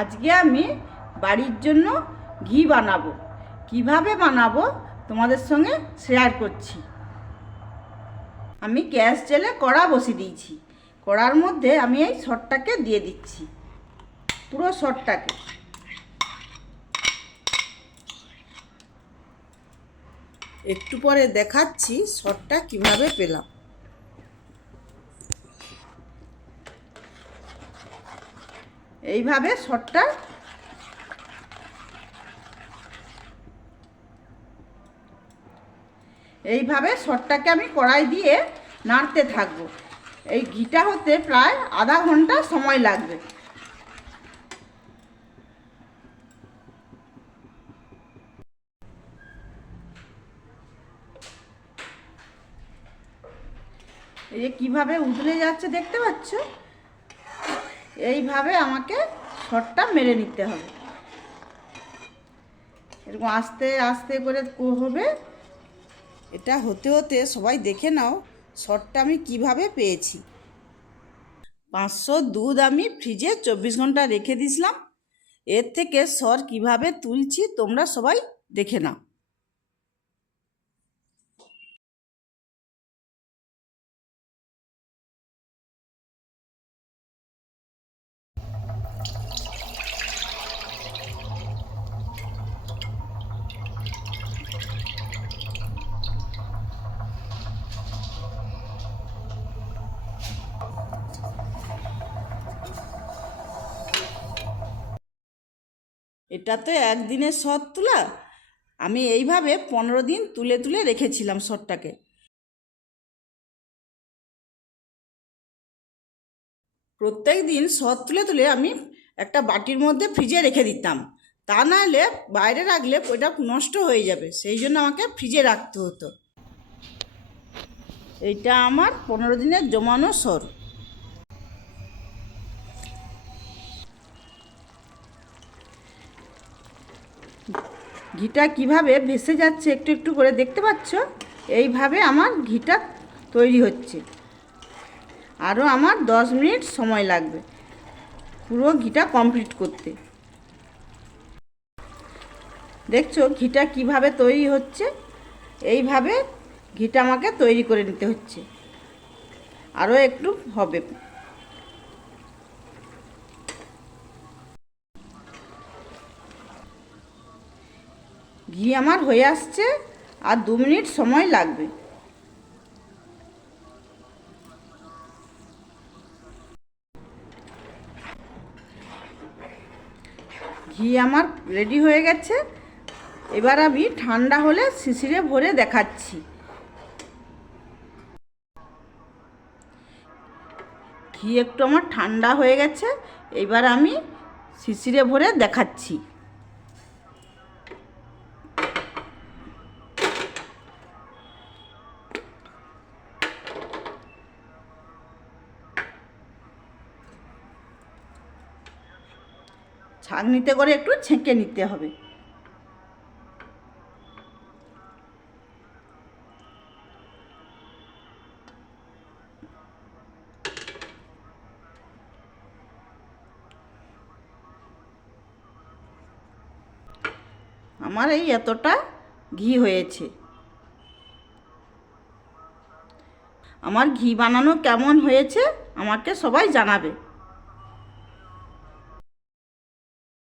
আজকে আমি বাড়ির জন্য ঘি বানাবো। কিভাবে বানাবো তোমাদের সঙ্গে শেয়ার করছি। আমি গ্যাস জেলে কড়া বসিয়ে দিয়েছি। কড়ার মধ্যে আমি এই সরটাকে দিয়ে দিচ্ছি, পুরো সরটাকে। একটু পরে দেখাচ্ছি সরটা কিভাবে পেলাম। এইভাবে সরটা সরটাকে আমি কড়াই দিয়ে নাড়তে থাকবো। এই ঘিটা হতে প্রায় আধা ঘন্টা সময় লাগবে। এই যে কীভাবে উতলে যাচ্ছে দেখতে পাচ্ছ? এইভাবে আমাকে সরটা মেরে নিতে হবে। এরকম আস্তে আস্তে করে হবে। এটা হতে হতে সবাই দেখে নাও সরটা আমি কিভাবে পেয়েছি। 500 দুধ আমি ফ্রিজে 24 ঘন্টা রেখে দিয়েছিলাম। এর থেকে সর কিভাবে তুলছি তোমরা সবাই দেখে নাও। এটা তো একদিনের সর তোলা। আমি এইভাবে 15 দিন তুলে তুলে রেখেছিলাম সরটাকে। প্রত্যেক দিন সর তুলে তুলে আমি একটা বাটির মধ্যে ফ্রিজে রেখে দিতাম। তা নাহলে বাইরে রাখলে ওইটা নষ্ট হয়ে যাবে, সেই জন্য আমাকে ফ্রিজে রাখতে হতো। এইটা আমার 15 দিনের জমানো সর। ঘিটা কিভাবে ভেসে যাচ্ছে একটু একটু করে দেখতে পাচ্ছ? এইভাবে আমার ঘিটা তৈরি হচ্ছে। আরও আমার 10 মিনিট সময় লাগবে পুরো ঘিটা কমপ্লিট করতে। দেখছো ঘিটা কিভাবে তৈরি হচ্ছে? এইভাবে ঘিটা আমাকে তৈরি করে নিতে হচ্ছে। আরও একটু হবে। ঘি আমার হয়ে আসছে, আর 2 মিনিট সময় লাগবে। ঘি আমার রেডি হয়ে গেছে। এবার আমি ঠান্ডা হলে শিশিরে ভরে দেখাচ্ছি। ঘি একটু আমার ঠান্ডা হয়ে গেছে, এবার আমি শিশিরে ভরে দেখাচ্ছি। ছাঁকনিতে করে একটু ছেঁকে নিতে হবে। আমার এই এতটা ঘি হয়েছে। আমার ঘি বানানো কেমন হয়েছে আমাকে সবাই জানাবে।